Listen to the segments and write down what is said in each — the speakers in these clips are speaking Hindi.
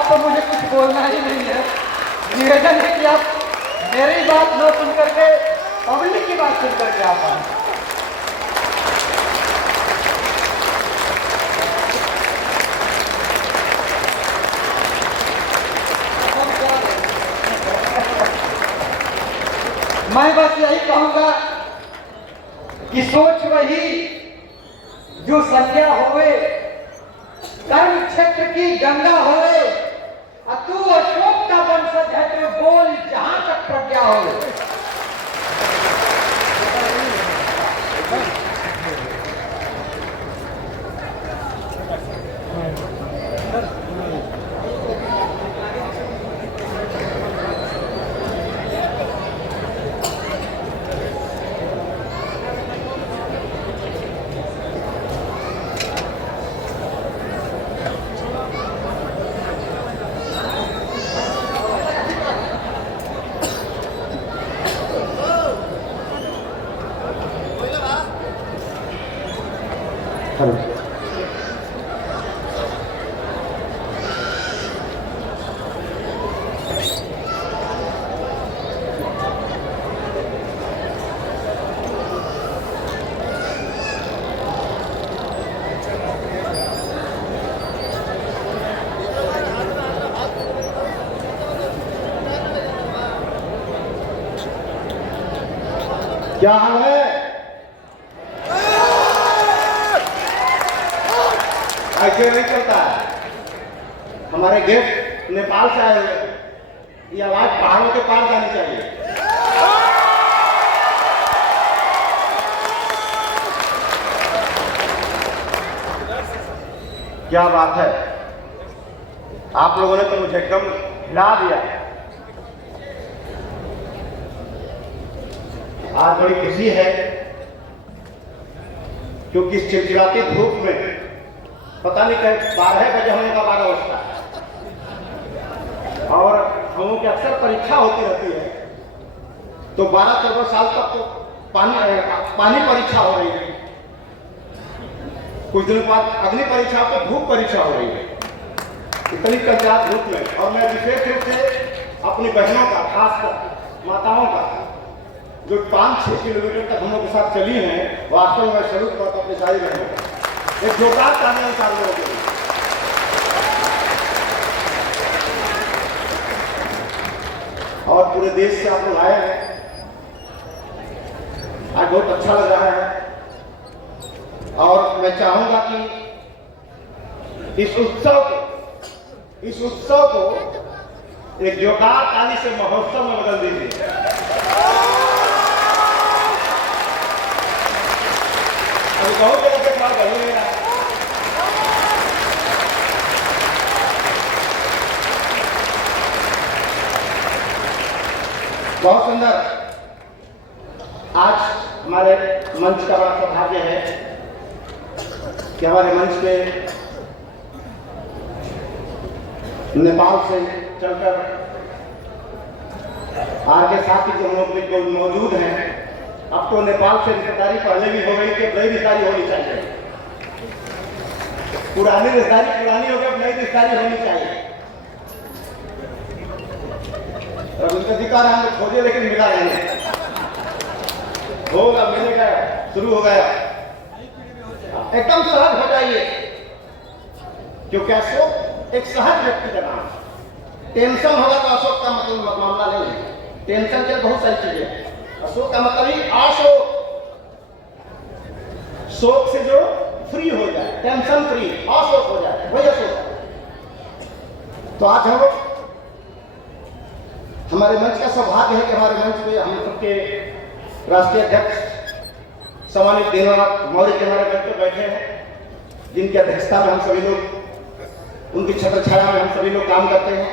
अब तो मुझे कुछ बोलना ही नहीं है। निवेदन है कि आप मेरी बात न सुन करके पब्लिक की बात सुन करके आप आए। मैं बस यही कहूंगा कि सोच वही जो संज्ञा होवे, कर्म क्षेत्र की गंगा होवे, तू अशोक का वंशज है तो बोल जहां तक प्रज्ञा होवे। क्या हाल है? ऐसे नहीं चलता है। हमारे गेस्ट नेपाल से आए हुए, ये आवाज पहाड़ों के पार जानी चाहिए। क्या बात है, आप लोगों ने तो मुझे एकदम हिला दिया। आज बड़ी खुशी है क्योंकि इस चिलचिलाती धूप में पता नहीं कहीं 12 बजे होने का 12 बजता है और हम लोगों की अक्सर परीक्षा होती रहती है, तो 12-14 साल तक तो पानी परीक्षा हो रही है, कुछ दिनों बाद अग्नि परीक्षा तो धूप परीक्षा हो रही है, इतनी कड़कदार धूप में। और मैं विशेष रूप से अपनी बहनों का, खासकर माताओं का, जो 5-6 किलोमीटर तक हम लोग के साथ चली हैं, वास्तव में मैं सैल्यूट करता हूं अपनी सारी बहनों को। एक जोरदार तालियां सारे लोगों के लिए। और पूरे देश से आप लोग आए हैं, आज बहुत अच्छा लग रहा है। और मैं चाहूंगा कि इस उत्सव को एक जोरदार ताली से महोत्सव में बदल दीजिए। बहुत जगह से बात कर रहा है। बहुत सुंदर। आज हमारे मंच का बड़ा सौभाग्य है कि हमारे मंच पे नेपाल से चलकर आगे साथी जो हम लोग मौजूद हैं, अब तो नेपाल से रिश्तेदारी पहले भी हो गई कि नई रिश्तेदारी होनी चाहिए। पुरानी रिश्तेदारी पुरानी हो गई, अब नई रिश्तेदारी होनी चाहिए। उनका अधिकार हम खोजे लेकिन मिला नहीं, होगा मिलेगा, शुरू हो गया। एकदम सहज हो जाइए क्योंकि अशोक एक सहज व्यक्ति का नाम। टेंशन होगा तो अशोक का मतलब मामला नहीं है। टेंशन के बहुत सारी चीजें हैं। अशोक का मतलब ही अशोक, शोक से जो फ्री हो जाए, टेंशन फ्री, अशोक हो जाए, वही अशोक। तो आज हम लोग, हमारे मंच का सौभाग्य है कि हमारे मंच पे हम सबके राष्ट्रीय अध्यक्ष सम्मानित दीननाथ मौर्य के हमारे मंच पर बैठे हैं, जिनकी अध्यक्षता में हम सभी लोग, उनकी छत्र छाया में हम सभी लोग काम करते हैं।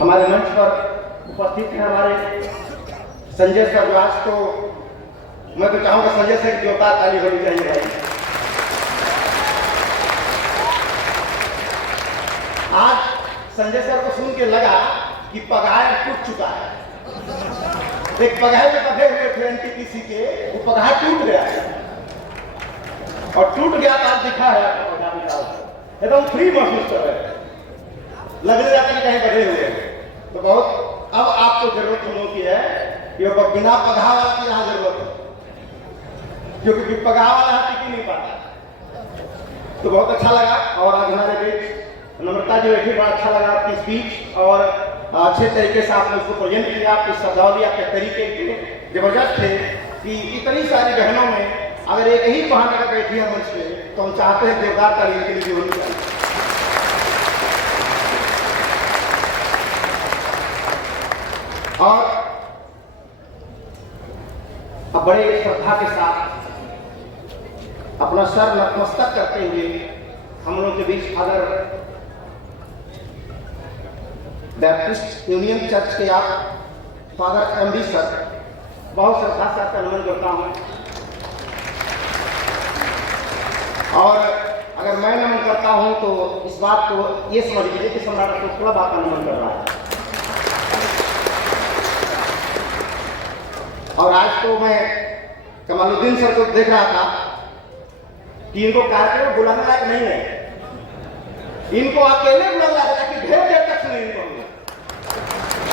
हमारे मंच पर उपस्थित हैं हमारे संजय सर। आज तो मैं तो चाहूंगा संजय सर की जोरदार ताली होनी चाहिए भाई। आज संजय सर को सुन के लगा कि पगार टूट चुका है। एक पगार में बंधे हुए थे एनटीपीसी के, वो पगार टूट गया और टूट गया तो आज दिखा है एकदम फ्री महसूस कर रहे हैं। लगने जाता है कहीं बढ़े हुए हैं। तो बहुत अब आपको जरूरत हम लोगों की है कि अब बिना पगहा वाला की यहाँ जरूरत है, क्योंकि पगहा वाला यहाँ टिक ही नहीं पाता। तो बहुत अच्छा लगा। और आज हमारे बीच नम्रता जी बैठी, बड़ा अच्छा लगा आपकी स्पीच और अच्छे तरीके से आपने उसको प्रेजेंट किया। आपकी शब्दावली, आपके तरीके इतने जबरदस्त थे कि इतनी सारी बहनों में अगर एक ही बहन अगर बैठी है मंच पे तो हम चाहते हैं जोरदार तालीम के लिए होनी चाहिए। और अब बड़े श्रद्धा के साथ अपना सर नतमस्तक करते हुए हम लोगों के बीच फादर बैप्टिस्ट यूनियन चर्च के आप फादर एमबी सर, बहुत श्रद्धा से आपका नमन करता हूँ। और अगर मैं नमन करता हूँ तो इस बात को ये समझ लीजिए कि सम्राट अशोक थोड़ा बात का नमन कर रहा है। और आज तो मैं कमालुद्दीन सर को देख रहा था कि इनको कार्यक्रम बुलाने लायक नहीं है, इनको अकेले बुलाना लायक है कि ढेर देर तक सुने इनको,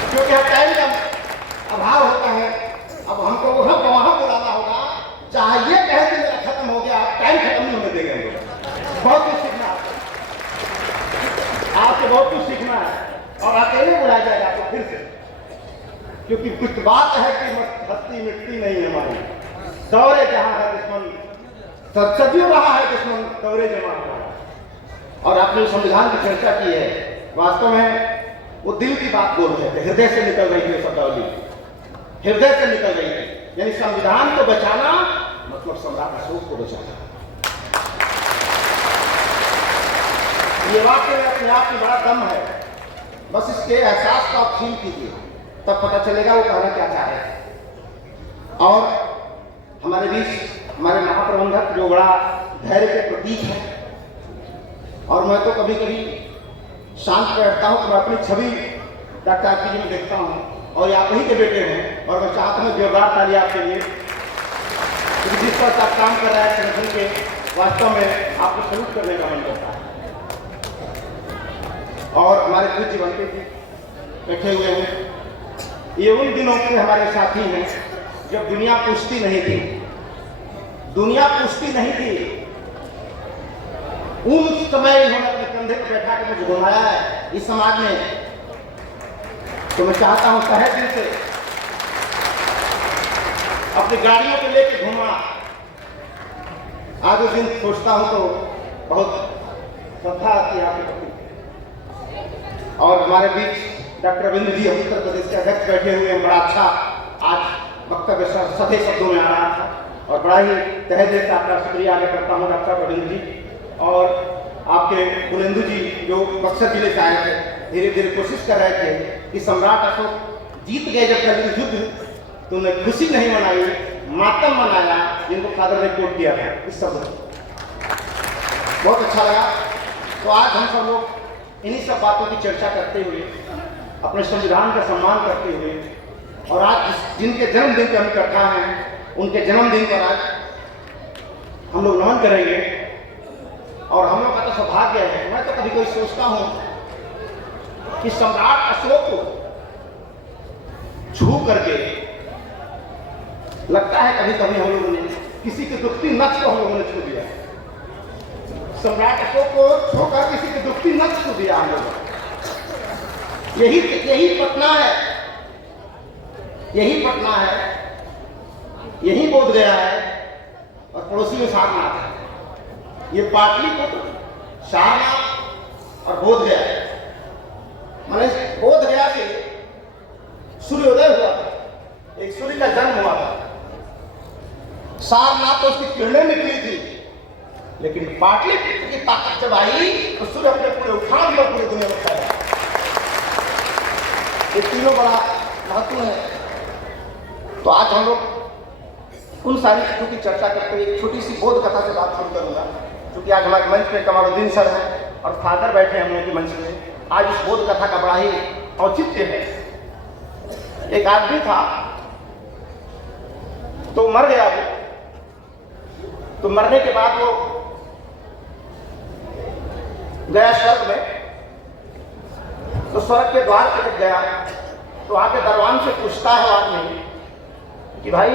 क्योंकि हर टाइम का अभाव होता है। अब हमको वहां बुलाना होगा, चाहे ये कहे कि मेरा खत्म हो गया, टाइम खत्म नहीं होने देंगे हमको। बहुत कुछ सीखना है आपसे, बहुत कुछ सीखना है और अकेले बुलाया जाएगा आपको फिर से, क्योंकि कुछ बात है कि हस्ती मिटती नहीं है हमारी। दौरे जहां है दुश्मन सदियों रहा है, दुश्मन दौरे जमा रहा है। और आपने संविधान की चर्चा की है, वास्तव में वो दिल की बात बोल रहे थे, हृदय से निकल रही है शब्दावली, हृदय से निकल रही है। यानी संविधान को बचाना मतलब सम्राट अशोक को बचाना। ये वाक्य में अपने आप में बड़ा दम है, बस इसके एहसास को आप फील कीजिए, तब पता चलेगा वो कहना क्या चाह रहे हैं। और हमारे बीच हमारे महाप्रबंधक जो बड़ा धैर्य के प्रतीक है, और मैं तो कभी कभी शांत बैठता हूँ तो मैं अपनी छवि डॉक्टर आरपी जी में देखता हूँ और आप ही के बेटे हैं। और मैं चाहता हूँ जोरदार ताली आपके लिए, क्योंकि जिस तरह आप काम कर रहा है संगठन के, वास्तव में आपको सलूट करने का मन करता है। और हमारे कुछ जीवन के बैठे हुए हैं, ये उन दिनों के हमारे साथी हैं जब दुनिया पूछती नहीं थी, दुनिया पूछती नहीं थी। उन समय इन्होंने अपने कंधे पर बैठा के मुझे घुमाया है इस समाज में। तो मैं चाहता हूं तहे दिल से अपनी गाड़ियों को लेके घुमा। आज उस दिन सोचता हूं तो बहुत श्रद्धा आती है आपके प्रति। और हमारे बीच डॉक्टर रविंद्र जी उत्तर प्रदेश के अध्यक्ष बैठे हुए हैं, बड़ा अच्छा आज वक्तव्य सधे शब्दों में आ रहा था और बड़ा ही तहे दिल से आपका शुक्रिया अदा करता हूँ डॉक्टर रविंद्र जी। और आपके बुलेंदु जी जो बक्सर जिले से आए थे, धीरे धीरे कोशिश कर रहे थे कि सम्राट अशोक जीत गए जब कल युद्ध, तो उन्हें खुशी नहीं मनाई, मातम मनाया, जिनको फादर ने कोट किया था इस शब्द। बहुत अच्छा लगा। तो आज हम सब लोग इन्हीं सब बातों की चर्चा करते हुए, अपने संविधान का सम्मान करते हुए, और आज जिनके जन्मदिन पर हम इकट्ठा हैं उनके जन्मदिन पर आज हम लोग नमन करेंगे। और हम लोग का तो सौभाग्य है, मैं तो कभी कोई सोचता हूं कि सम्राट अशोक को छू करके लगता है कभी कभी हम लोगों ने किसी के दुखती नक्श को हम लोगों ने छू दिया। सम्राट अशोक को छोकर किसी के दुखती नक्श छू दिया हम लोगों ने। यही पटना है, यही पटना है, यही बोध गया है और पड़ोसी में सारनाथ है। ये पाटलिपुत्र, सारनाथ और बोध गया है। मैंने बोध गया से सूर्योदय हुआ था, एक सूर्य का जन्म हुआ था। सारनाथ तो उसकी किरणें निकली थी, लेकिन पाटलिपुत्र की ताकत जब आई तो सूर्य अपने पूरे उठान में पूरी दुनिया में फैला। ये तीनों बड़ा महत्व है। तो आज हम लोग उन सारी चीजों की चर्चा करते हुए एक छोटी सी बोध कथा से बात शुरू करूंगा, क्योंकि आज हमारे मंच पे कमालुद्दीन सर हैं और फादर बैठे हैं हम लोग के मंच में। आज इस बोध कथा का बड़ा ही औचित्य है। एक आदमी था तो मर गया वो, तो मरने के बाद वो गया स्वर्ग में। स्वर्ग के द्वार पे जब गया तो आके दरवान से पूछता है आदमी कि भाई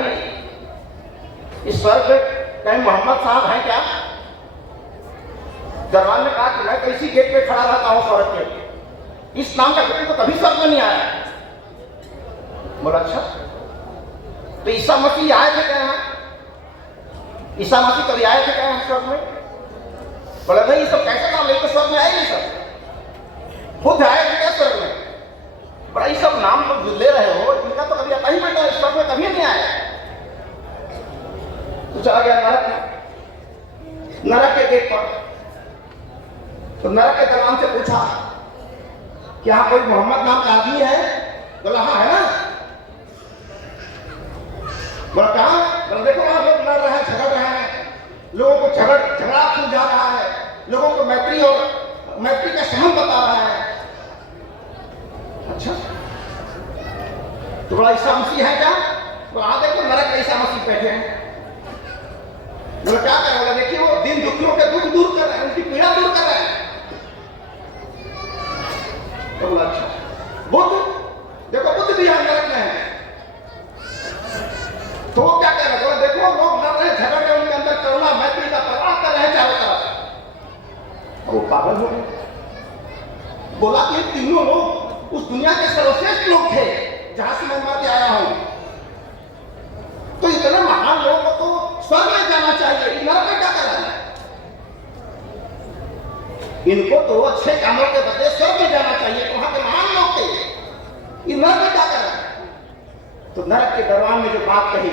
इस स्वर्ग में कहीं मोहम्मद साहब हैं क्या? दरवान ने कहा कि मैं तो इसी गेट पे खड़ा रहता हूँ स्वर्ग के, इस नाम का व्यक्ति तो कभी स्वर्ग में नहीं आया। बोला अच्छा, तो ईसा मसीह आए थे क्या यहाँ? ईसा मसीह कभी आए थे क्या यहाँ स्वर्ग में? बोला नहीं, ये सब कैसे नाम लेके स्वर्ग में आए नहीं सब? बुद्ध आए थे क्या स्वर्ग में? बड़ा ये सब नाम तो ले रहे हो, इनका तो कभी आता ही बेटा स्वर्ग में कभी नहीं आया। तो चला गया नरक में, नरक के गेट पर। तो नरक के दरवान से पूछा कि यहाँ कोई मोहम्मद नाम का आदमी है? बोला हाँ है ना। बोला कहाँ? बोला देखो वहां लोग लड़ रहे हैं, झगड़ रहे हैं, लोगों को झगड़ा सुलझा रहा है, लोगों को मैत्री का संबंध बता रहा है। अच्छा, तो बोला ईसा मसीह है क्या? तो हाँ देखो नरक में ईसा मसीह बैठे हैं। बोला क्या कर रहे? देखिए वो दिन दुखियों के दुख दूर कर रहे हैं, उनकी पीड़ा दूर कर रहे हैं। तो बोला अच्छा, बुद्ध देखो बुद्ध भी यहाँ नरक में है। तो वो क्या कर रहे? बोला देखो लोग लड़ रहे हैं, झगड़ रहे हैं, उनके अंदर करुणा मैत्री का प्रवाह कर रहे हैं चारों तरफ। वो पागल हो गए। बोला कि तीनों लोग उस दुनिया के सर्वश्रेष्ठ लोग थे जहां से मैं मर के आया हूं, तो इतने महान लोगों को तो स्वर्ग में जाना चाहिए, नरक में क्या कर रहा है? इनको तो अच्छे कामों के बदले स्वर्ग में जाना चाहिए, तो वहां के महान लोग थे, नरक में क्या कर रहा है? तो नरक के दरवान में जो बात कही,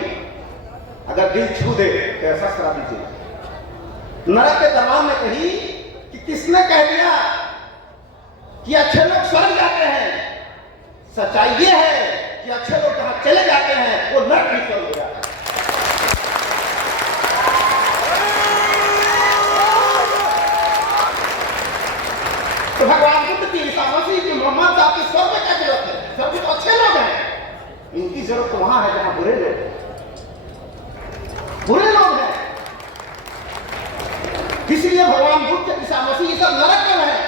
अगर दिल छू दे तो ऐसा करा दीजिए। नरक के दरवान में कही कि किसने कह दिया कि अच्छे लोग स्वर्ग जाते हैं? सच्चाई ये है कि अच्छे लोग जहां चले जाते हैं वो नरक भी स्वर्ग हो जाता है। तो भगवान बुद्ध की, ईसा मसीह की, मोहम्मद साहब की स्वर्ग में क्या जरूरत है? स्वर्ग तो अच्छे लोग हैं, इनकी जरूरत तो वहां है जहां बुरे लोग हैं। इसलिए भगवान बुद्ध, ईसा मसीह ये सब नरक में है,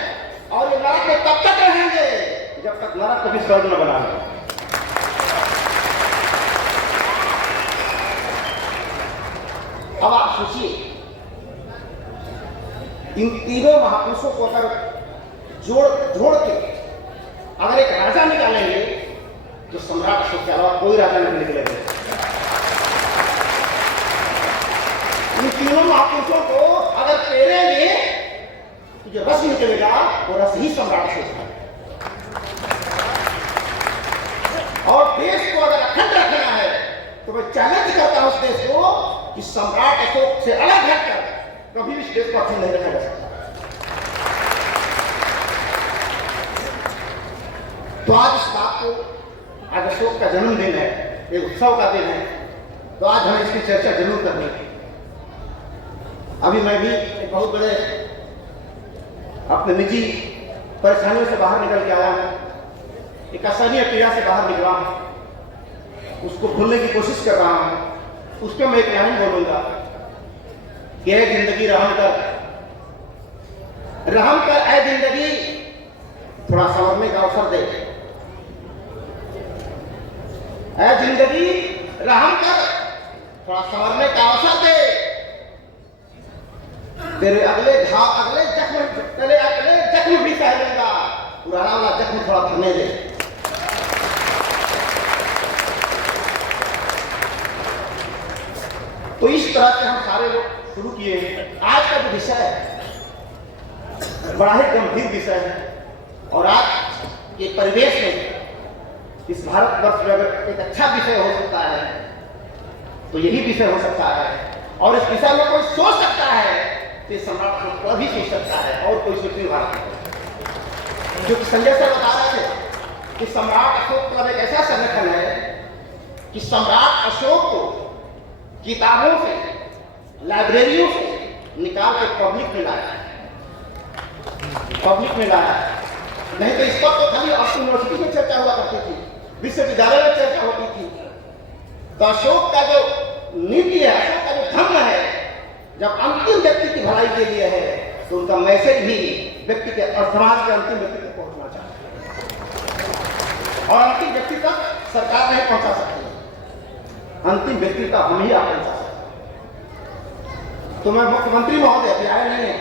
और ये नरक में तब तक रहेंगे जब तक नरक कभी स्वर्ग न बना ले। अब आप सोचिए, इन तीनों महापुरुषों को अगर जोड़ के अगर एक राजा निकालेंगे तो सम्राट अशोक के अलावा कोई राजा नहीं निकलेगा। इन तीनों महापुरुषों को अगर पेरेंगे तो जो रस निकलेगा वो रस ही सम्राट अशोक है। और देश को अगर अखंड रखना है तो मैं चैलेंज करता हूं उस देश को कि सम्राट अशोक से अलग हटकर कभी भी इस देश को अखंड नहीं रखा जा सकता। तो आज इस बात को, आज अशोक का जन्मदिन है, एक उत्सव का दिन है, तो आज हमें इसकी चर्चा जरूर करनी है। अभी मैं भी एक बहुत बड़े अपने निजी परेशानियों से बाहर निकल के आया हूं, एक असहनीय पीड़ा से बाहर निकला हूं, उसको भूलने की कोशिश कर रहा हूं। उस पर मैं एक लाइन बोलूंगा कि ऐ जिंदगी रहम कर ऐ जिंदगी, थोड़ा संवरने का अवसर दे। ऐ जिंदगी रहम कर, थोड़ा संवरने का अवसर दे। तेरे अगले जख्म भी सह लूंगा, पुराना वाला जख्म थोड़ा भरने दे। तो इस तरह से हम सारे लोग शुरू किए। आज का जो विषय है बड़ा ही गंभीर विषय है, और आज के परिवेश में इस भारतवर्ष में अगर एक अच्छा विषय हो सकता है तो यही विषय हो सकता है। और इस विषय में कोई सोच सकता है तो सम्राट अशोक भी सोच सकता है, और कोई सोच नहीं रहा। जो संजय सर बता रहे थे कि सम्राट अशोक क्लब एक ऐसा संगठन है कि सम्राट अशोक को किताबों से, लाइब्रेरियों से निकाल के पब्लिक में लाया है। नहीं तो इस पर तो खाली यूनिवर्सिटी में चर्चा हुआ करती थी, विश्वविद्यालय में चर्चा होती थी। तो अशोक का जो नीति है, अशोक का जो धर्म है, जब अंतिम व्यक्ति की भलाई के लिए है तो उनका मैसेज भी व्यक्ति के और समाज के अंतिम व्यक्ति तक पहुंचना चाहिए। और अंतिम व्यक्ति तक सरकार नहीं पहुंचा सकती, अंतिम व्यक्ति तक हम ही आप पहुंचा सकते। तो मैं मुख्यमंत्री महोदय अभी आए नहीं है,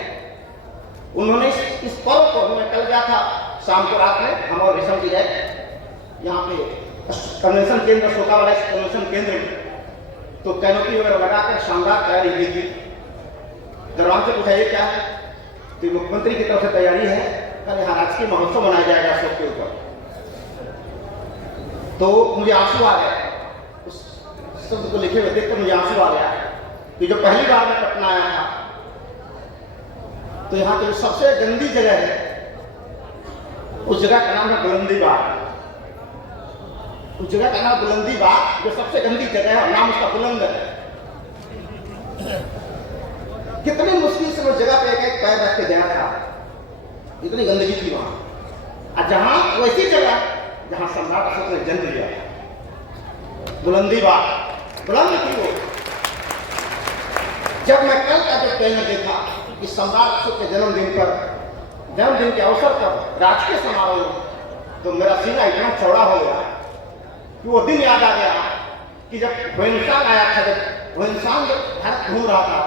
उन्होंने इस पर्व को, मैं कल गया था शाम को, रात में हम और रेशम जी गए यहाँ पे कन्वेंशन केंद्र, सोका वाला कन्वेंशन केंद्र में, तो कैनोपी वगैरह लगाकर शानदार तैयारी हुई थी। दरबार से पूछा ये क्या है, तो मुख्यमंत्री की तरफ से तैयारी है, कल यहाँ राजकीय महोत्सव मनाया जाएगा अशोक के ऊपर। तो मुझे आंसू आ गया, उस शब्द को लिखे हुए देखकर मुझे आंसू आ गया कि जो पहली बार मैं पटना आया था, तो यहाँ की सबसे गंदी जगह है, उस जगह का नाम है बुलंदी बाग। उस जगह का नाम बुलंदी बाग, जो सबसे गंदी जगह है और नाम उसका बुलंद है। कितनी मुश्किल से उस जगह पे एक पैर रख के गया था, इतनी गंदगी थी वहां। और जहां वैसी जगह जहां सम्राट अशोक ने जन्म लिया, बुलंदी बाग बुलंद थी वो। जब मैं कल का जो बैनर देखा कि सम्राट अशोक के जन्मदिन के अवसर पर राजकीय समारोह, तो मेरा सीना इतना चौड़ा हो गया कि वो दिन याद आ गया कि जब ह्वेनसांग आया था, जब ह्वेनसांग भारत घूम रहा था,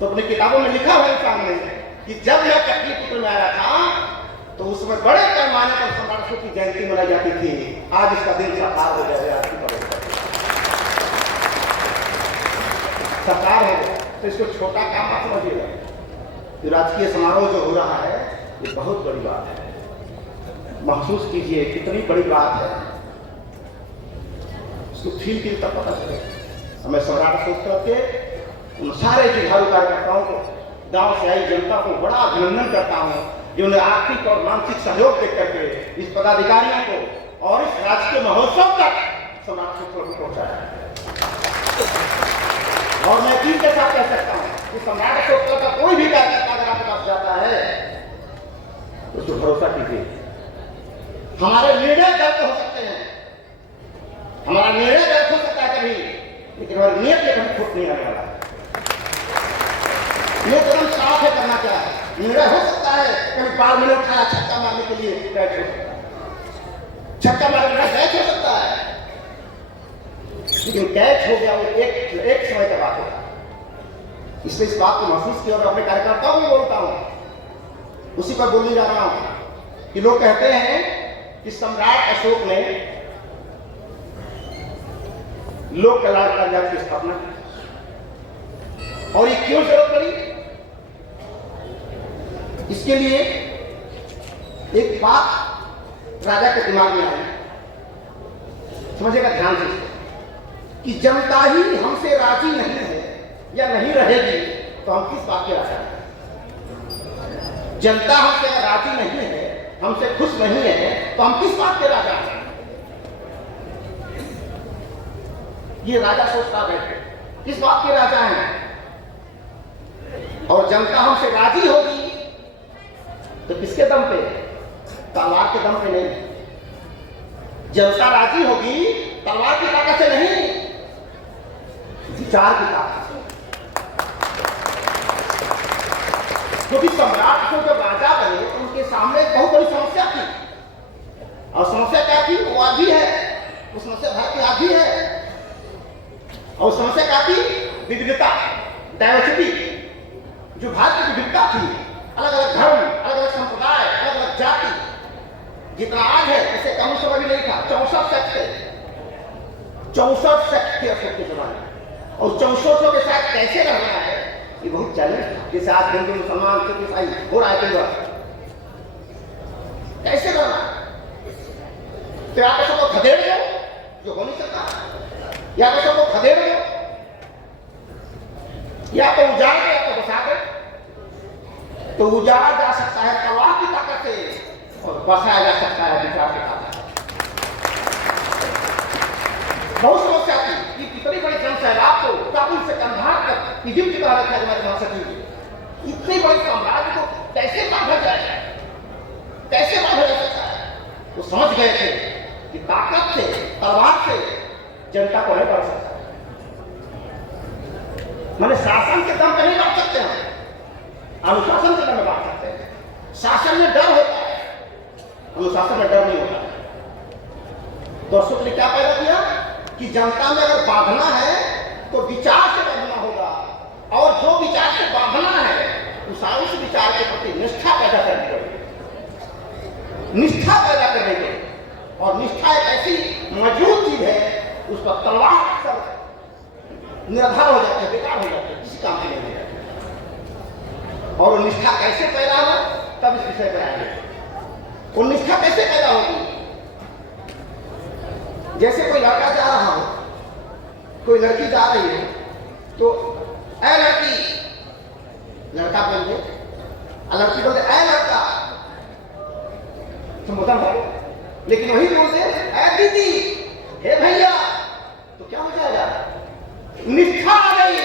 तो अपनी किताबों में लिखा ह्वेनसांग ने कि जब मैं कटलिपुत्र में आया था तो उसमें बड़े पैमाने पर सम्राट अशोक की जयंती मनाई जाती थी। आज इसका दिन साकार हो गया, साकार हो गया। तो इसको छोटा काम मत समझिएगा। राजकीय समारोह जो हो रहा है ये बहुत बड़ी बात है, महसूस कीजिए कितनी बड़ी बात है, उसको फील की तब पता चलेगा। मैं सम्राट अशोक के उन सारे जुझारू कार्यकर्ताओं को, गांव से आई जनता को बड़ा अभिनंदन करता हूं, जिन्होंने आर्थिक और मानसिक सहयोग देकर करके इस पदाधिकारियों को और इस राजकीय महोत्सव तक सम्राट अशोक को पहुंचाया। और मैं यकीन के साथ कह सकता हूं कि सम्राट अशोक का कोई भी कार्यकर्ता अगर आपके पास जाता है तो उसको भरोसा कीजिए, हमारे निर्णय गलत हो सकते हैं, हमारा निर्णय गलत हो सकता है कभी, लेकिन हमारी नियत में कभी फुट नहीं आने वाला है। ये कदम साफ है, करना क्या है। निर्णय हो सकता है कभी 5 मिनट खाया छक्का मारने के लिए कैच हो सकता है, छक्का मारने का कैच हो सकता है, लेकिन कैच हो गया वो एक समय का बात होगा। इसलिए इस बात को महसूस किया और अपने कार्यकर्ताओं को बोलता हूं, उसी पर बोलने जा रहा हूं कि लोग कहते हैं कि सम्राट अशोक ने लोक कला राज्य की स्थापना की, और ये क्यों जरूरत पड़ी? इसके लिए एक बात राजा के दिमाग में आई, समझिएगा ध्यान से, कि जनता ही हमसे राजी नहीं है या नहीं रहेगी तो हम किस बात के राजा हैं? जनता हमसे राजी नहीं है, हमसे खुश नहीं है, तो हम किस बात के राजा हैं? ये राजा सोचता बैठे किस बात के राजा हैं? और जनता हमसे राजी होगी तो किसके दम पे? तलवार के दम पे नहीं। जनता राजी होगी तलवार की ताकत से नहीं, विचार की ताकत से। क्योंकि सम्राट को जब राजा बने तो उनके सामने एक बहुत बड़ी समस्या थी, और समस्या क्या थी? वो आधी है, उस समस्या भारत की आधी है, और समस्या क्या थी? विविधता, डाइवर्सिटी। जो भारत की विविधता थी, अलग अलग धर्म, अलग अलग संप्रदाय, अलग अलग जाति, जितना आज है ऐसे कम समय भी नहीं था। 64 सेक्ट थे, 64 सेक्ट थे अशोक के जमाने, और 64 के साथ कैसे रहना है ये बहुत चैलेंज था। जैसे आज हिंदू मुसलमान सिख ईसाई हो रहा है, कैसे रहना? तो आप सबको खदेड़ दो, जो हो नहीं सकता, या तो सबको खदेड़ दो, या तो उजाड़ दो, या तो बसा दो। तो उजाड़ा जा सकता है तलवार की ताकत से, और बसाया जा सकता है विचार की ताकत से। बहुत समस्या थी कि इतनी बड़ी जनसैलाब को काबुल से कंधार तक इजिप्ट की तरह रखा हमारे महासचिव, इतनी बड़ी साम्राज्य को कैसे बांधा जाए, कैसे बांधा जा सकता है? वो समझ गए थे कि ताकत से, तलवार से जनता को नहीं बढ़ सकता। मैंने शासन के दम पे नहीं बांट सकते हैं, अनुशासन के दम पे बांट सकते हैं। शासन में डर होता है, अनुशासन में डर नहीं होता है। तो अशोक ने क्या पैदा किया कि जनता में अगर बांधना है तो विचार से बांधना होगा, और जो विचार से बांधना है उस विचार के प्रति निष्ठा पैदा करनी पड़ेगी, निष्ठा पैदा करनी पड़ेगी। और निष्ठा एक ऐसी मजबूत चीज है, उस पर तलवार सब निराधार हो जाते हैं, बेकार हो जाते हैं, किसी काम के नहीं होते। और वो निष्ठा कैसे पैदा हो, तब इस विषय पर आएंगे। वो निष्ठा कैसे पैदा होगी? जैसे कोई लड़का जा रहा हो, कोई लड़की जा रही है, तो ऐ लड़की, लड़का बोल दे, लड़की बोल दे ऐ लड़का, संबोधन हो। लेकिन वही बोल दे ऐ दीदी, हे भैया, तो क्या हो जाएगा? निष्ठा आ गई।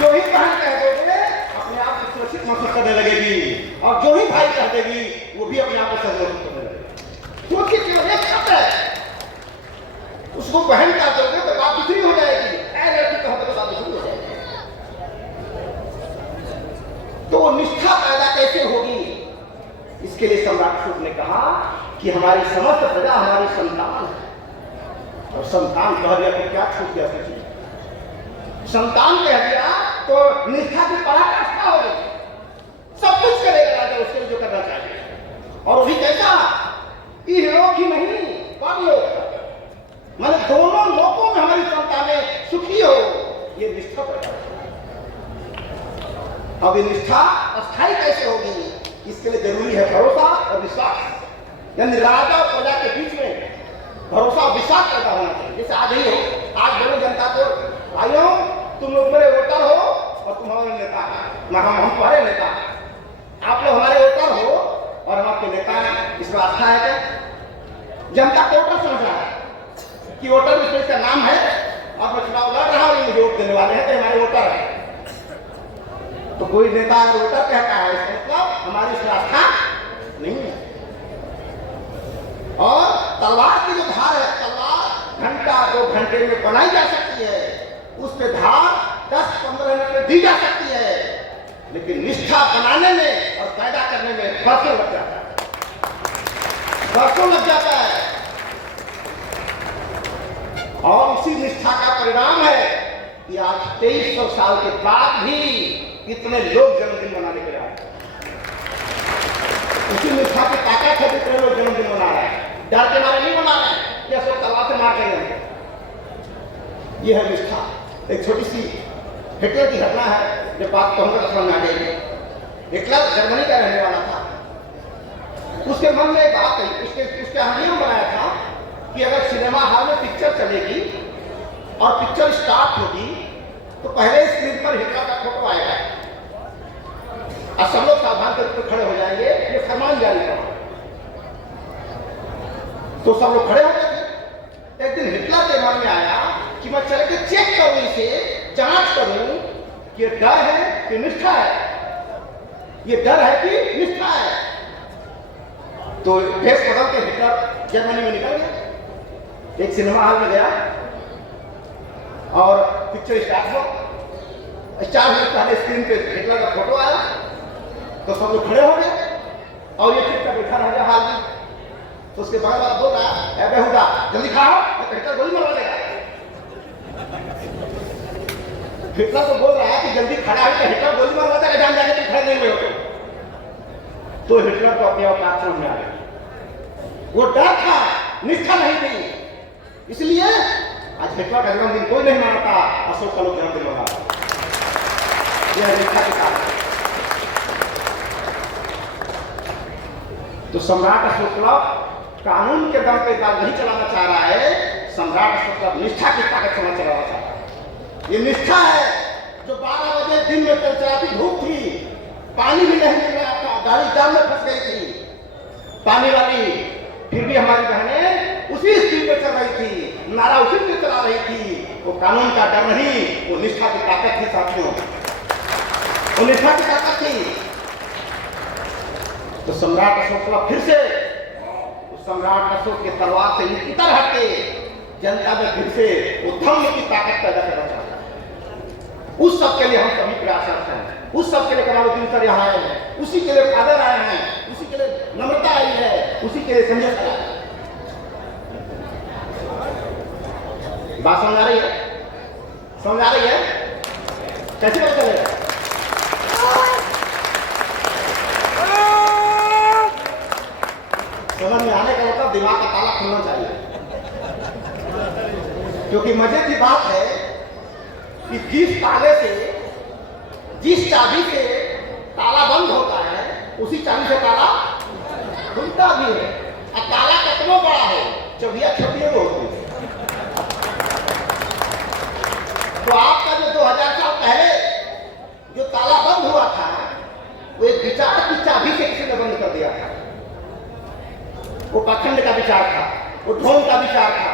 जो ही बहन कह दोगे अपने आप को सुरक्षित महसूस करने लगेगी, और जो ही भाई कह देगी वो भी अपने आप को सुरक्षित करने लगेगा। क्योंकि एक शब्द है, उसको बहन कह दोगे तो बात दूसरी हो जाएगी, ऐ लड़की कह दोगे बात दूसरी हो जाएगी। तो निष्ठा पैदा कैसे होगी? इसके लिए सम्राट अशोक ने कहा कि हमारी समस्त प्रजा हमारी संतान है, और संतान कह दिया तो क्या छूट गया? संतान कह दिया तो निष्ठा की पराकाष्ठा हो गई, सब कुछ करेगा राजा उसके लिए जो करना चाहिए। और वही कैसा? लोग ही नहीं, पर लोग, मैंने दोनों लोगों में हमारी संतानें सुखी हो, ये निष्ठा पैदा हो। अब ये निष्ठा अस्थायी कैसे होगी? इसके लिए जरूरी है भरोसा और विश्वास। यानी राजा और प्रजा के बीच में भरोसा और विश्वास पैदा होना चाहिए। जैसे आज ही हो, आज बोलो जनता को, भाइयों तुम लोग मेरे वोटर हो और तुम हमारे नेता हैं, हम तुम्हारे नेता हैं, आप लोग हमारे वोटर हो और हम आपके नेता हैं। इसमें आस्था है क्या? जनता को वोटर समझ रहा है कि वोटर में इसका नाम है, और मैं चुनाव लड़ रहा हूँ, मुझे वोट देने वाले हैं तो हमारे वोटर है। तो कोई नेता अगर वोटर कहता है, इसका मतलब हमारी इसमें आस्था नहीं है। और तलवार की जो धार है, तलवार घंटा 2 घंटे में बनाई जा सकती है, उस पे धार 10-15 मिनट में दी जा सकती है, लेकिन निष्ठा बनाने में और पैदा करने में बरसों लग जाता है, बरसों लग जाता है। और उसी निष्ठा का परिणाम है कि आज 2300 साल के बाद भी इतने लोग जन्मदिन मनाने के लिए आए। उसी निष्ठा की ताकत है, इतने लोग जन्मदिन मना रहे हैं, डर के मारे नहीं मना रहे हैं कि अशोक तलवार से मार के जाएंगे। यह है निष्ठा। एक छोटी सी हिटलर की घटना है, जब बात कहूंगा तो समझ में आ जाएगी। हिटलर जर्मनी का रहने वाला था, उसके मन में एक बात आई, उसके नियम बनाया था कि अगर सिनेमा हॉल में पिक्चर चलेगी और पिक्चर स्टार्ट होगी तो पहले स्क्रीन पर हिटलर का फोटो आएगा, और सब लोग सावधान करके खड़े हो जाएंगे, ये फरमान जारी कर। तो सब लोग खड़े हो गए थे। एक दिन हिटलर के मन में आया कि मैं चल के चेक करूं, इसे जांच करूं कि डर है कि निष्ठा है, ये डर है कि निष्ठा है। तो भेष बदल के हिटलर जर्मनी में निकल गया, एक सिनेमा हॉल में गया और पिक्चर स्टार्ट हुआ। 4 मिनट पहले स्क्रीन पे हिटलर का फोटो आया, तो सब लोग खड़े हो गए और ये चुपचाप बैठा रह गया हाल में। तो उसके बगल वाला बोल रहा है, ऐ बेहुदा जल्दी खाओ, हिटलर गोली मरवा देगा। हिटलर को बोल रहा है कि जल्दी खड़ा है, हिटलर गोली मरवा देगा, जान जाके तुम खड़े नहीं हुए हो। तो हिटलर को अपने औकात समझ में आ गया, वो डर था, निष्ठा नहीं थी। इसलिए आज हिटलर का जन्मदिन कोई नहीं मनाता, अशोक का लोग जन्मदिन मनाता। यह निष्ठा के साथ। तो सम्राट अशोक कानून के दम पे राज नहीं चलाना चाह रहा है, सम्राट अशोक निष्ठा की ताकत से चलाना चाह रहा है। ये निष्ठा है जो 12 बजे दिन में चलचलाती धूप थी, पानी भी नहीं मिल रहा था, गाड़ी जाम में फंस गई थी पानी वाली, फिर भी हमारी बहनें उसी स्पीड पे चल रही थी, नारा उसी पे चला रही थी। वो कानून का डर नहीं, वो निष्ठा की ताकत थी साथियों, वो निष्ठा की ताकत थी। तो सम्राट अशोक फिर से उस सम्राट अशोक के तलवार से इतर हटके जनता में फिर से वो धम्म की ताकत पैदा करना चाहता है। उस सब के लिए हम सभी प्रयासरत हैं, उस सब के लिए कमालुद्दीन सर यहाँ आए हैं, उसी के लिए फादर आए हैं, उसी के लिए नम्रता आई है, उसी के लिए संजय सर आए हैं। बात समझ आ रही है? समझ आ रही है? कैसे पता चलेगा? समझ में आने का मतलब दिमाग का ताला खुलना चाहिए। क्योंकि मजे की बात है कि जिस ताले से, जिस चाबी से ताला बंद होता है, उसी चाबी से ताला खुलता भी है। और ताला कितना बड़ा हो, चाबियां छोटी हो होती है। तो आपका जो 2000 साल पहले जो ताला बंद हुआ था, वो एक विचार की चाबी से किसी ने बंद कर दिया था। वो पाखंड का विचार था, वो ढोंग का विचार था,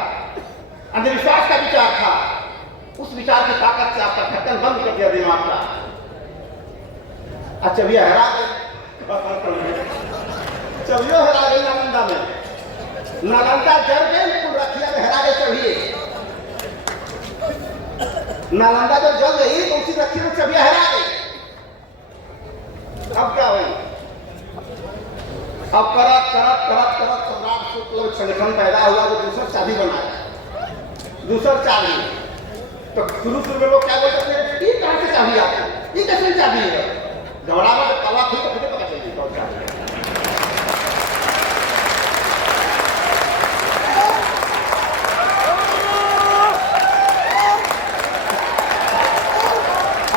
अंधविश्वास का विचार था। उस विचार की ताकत से आपका ढक्कन बंद कर दिया दिमाग का। अच्छा भैया हरा गई, चबियो हरा गई नालंदा में। नालंदा जर गई, कुल रखिया में हरा गई चबिए। नालंदा जब जल गई तो उसी रखी में चबिया हरा गई। अब क्या हुई? अब करत करत करत करत सम्राट शुक्ल संगठन पैदा हुआ, जो दूसरा चाबी बनाया, दूसरा चाबी। तो शुरू में लोग क्या बोलते थे, ये कहां से चाबी आती है, ये कैसे चाबी है? झगड़ा में जब ताला खुली तो मुझे पता चल गई कौन चाबी है।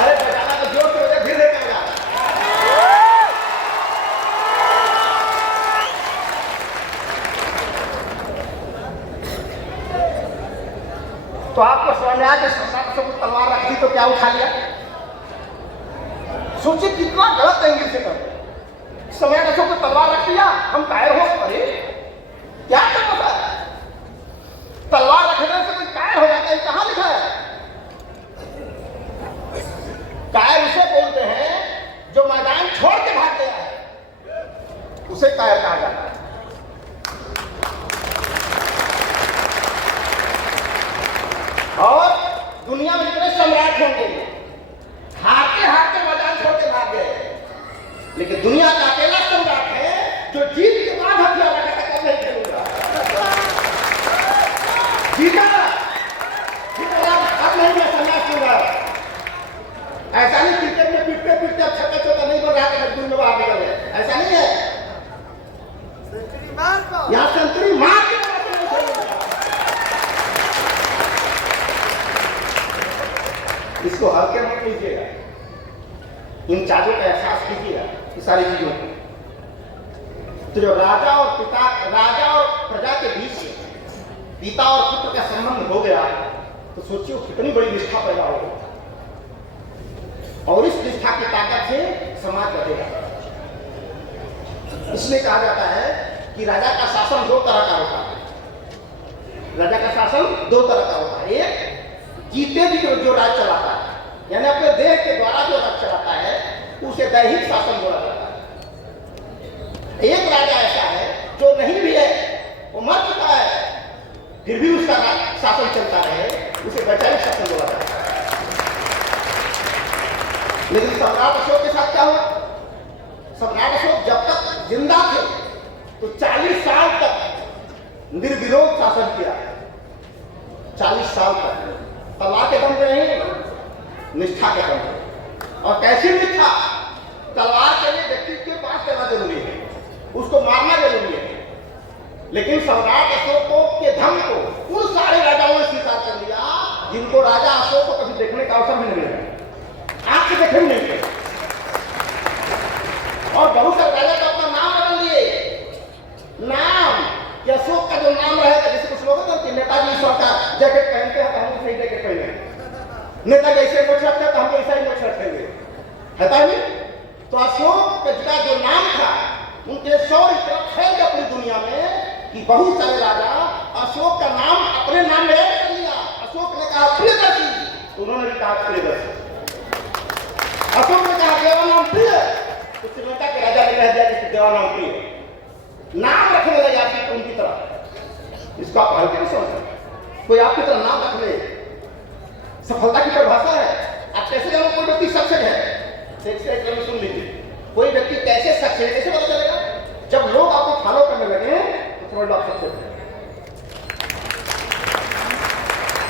अरे बजाना तो जोर से हो, धीरे धीरे बजा। तो आपको समझ में आया कि सम्राट से कुछ तलवार रखी तो क्या उठा लिया? सोचिए कितना गलत एंगल से कर। सम्राट अशोक को तलवार रख लिया, हम कायर हो। अरे क्या करना था? तलवार रखने से कोई कायर हो जाता है? कहां लिखा है? कायर उसे बोलते हैं जो मैदान छोड़ के भाग गया है, उसे कायर कहा जाता है। और दुनिया में जितने सम्राट होंगे हारते हारते मैदान छोड़ के भाग गए, लेकिन दुनिया का अकेला सम्राट है जो जीत के बाद हथियार रखा था, नहीं खेलूंगा। जीता अब नहीं, मैं संन्यास लूंगा। ऐसा नहीं क्रिकेट में पीटते पीटते अब छक्का चौका नहीं बन रहा है, मजदूर में बाहर निकल गए, ऐसा नहीं है। यहाँ सेंचुरी मार के इसको हल्के मत लीजिएगा, इन चारों का एहसास कीजिएगा कि सारी चीजों को। तो जो राजा और पिता, राजा और प्रजा के बीच पिता और पुत्र का संबंध हो गया, तो सोचिए कितनी बड़ी निष्ठा पैदा होगी। और इस निष्ठा की ताकत से समाज बढ़ेगा। इसलिए कहा जाता है कि राजा का शासन दो तरह का होता है। राजा का शासन दो तरह का होता है। एक जीते जी जो राज चलाता है, यानी अपने देह के द्वारा जो राज चलाता है, उसे दैहिक शासन बोला जाता है। एक राजा ऐसा है जो नहीं भी है, वो मर चुका है, फिर भी उसका शासन चलता रहे, उसे वैचारिक शासन बोला जाता है। लेकिन सम्राट अशोक के साथ क्या हुआ? सम्राट अशोक जब तक जिंदा थे तो 40 साल तक निर्विरोध शासन किया। 40 साल तक तलवार के दम पे नहीं, निष्ठा के दम पे। और कैसी निष्ठा? तलवार के लिए व्यक्ति के पास चलना जरूरी है, उसको मारना जरूरी है। लेकिन सम्राट अशोक के धम को उन सारे राजाओं ने स्वीकार कर लिया जिनको राजा अशोक को कभी देखने का अवसर भी नहीं मिला, आंख से देखे भी नहीं मिले। और बहुत सारे राजा तो अपना नाम बदल दिए। नाम कि अशोक का जो नाम रहेगा, जैसे कुछ लोग होते हैं नेताजी ईश्वर का जैकेट पहनते हैं तो हम सही जैकेट पहने, नेता जैसे मोछ रखते हैं तो हम ऐसा ही मोछ रखेंगे, है नहीं? तो अशोक का जो नाम था, उनके शौर्य इतना फैल गया पूरी दुनिया में कि बहुत सारे राजा अशोक का नाम अपने नाम में ऐड कर लिया। अशोक ने कहा प्रियदर्शी, तो उन्होंने भी कहा प्रियदर्शी। अशोक ने कहा देवानाम प्रिय, तो श्रीलंका के राजा ने कह दिया कि देवानाम प्रिय। नाम रखने लगे आपकी उनकी तरह। इसका आप हल्के में समझ, कोई आपकी तरह नाम रख ले, सफलता की परिभाषा है। आप कैसे जानो कोई व्यक्ति सक्सेस है? एक सुन लीजिए, कोई व्यक्ति कैसे सक्सेस है, कैसे पता चलेगा? जब लोग आपको फॉलो करने लगे तो समझ लो आप सक्सेस है।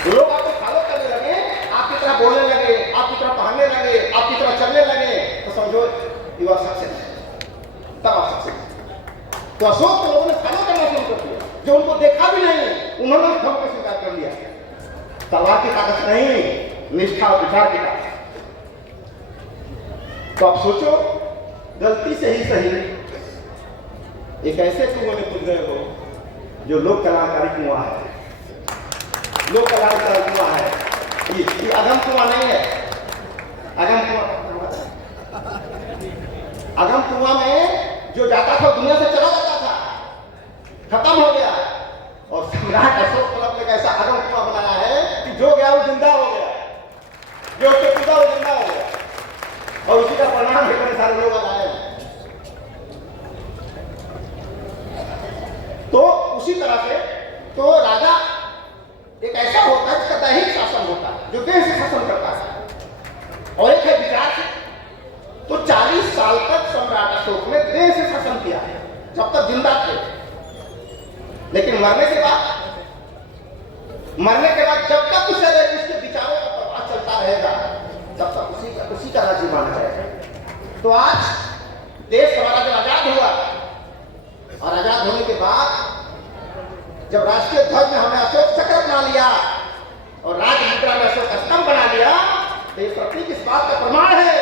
लोग आपको यू आर सक्सेस, तब आप सक्सेस। तो अशोक को लोगों ने फॉलो करना शुरू कर दिया, जो उनको देखा भी नहीं उन्होंने धर्म को स्वीकार कर लिया। तलवार की ताकत नहीं, निष्ठा और विचार की ताकत। तो आप सोचो, गलती से ही सही एक ऐसे कुएं में कूद गए हो जो लोक कलाकारी कुआं है। लोक कलाकारी कुआं है, ये अगम कुआं नहीं है। अगम कुआं में जो जाता था दुनिया से चला जाता था, खत्म हो गया। और सम्राट अशोक कलम ने ऐसा अगम कुआं बनाया है कि जो गया वो जिंदा हो गया, जो उससे कूदा वो जिंदा हो गया। और उसी का परिणाम भी बड़े सारे लोग आए हैं। तो उसी तरह से तो राजा एक ऐसा होता है जिसका दैहिक शासन होता है, जो देह से शासन करता है, और एक है विचार से। तो 40 साल तक सम्राट अशोक ने देह से शासन किया है जब तक जिंदा थे। लेकिन मरने के बाद जब तक उसके विचारों का प्रभाव चलता रहेगा, तब तक उसी का राज्य माना जाएगा। तो आज देश हमारा जब आजाद हुआ, और आजाद होने के बाद जब राष्ट्रीय ध्वज में हमने अशोक चक्र बना लिया और राज मुद्रा में अशोक स्तंभ बना लिया, तो ये प्रतीक इस बात का प्रमाण है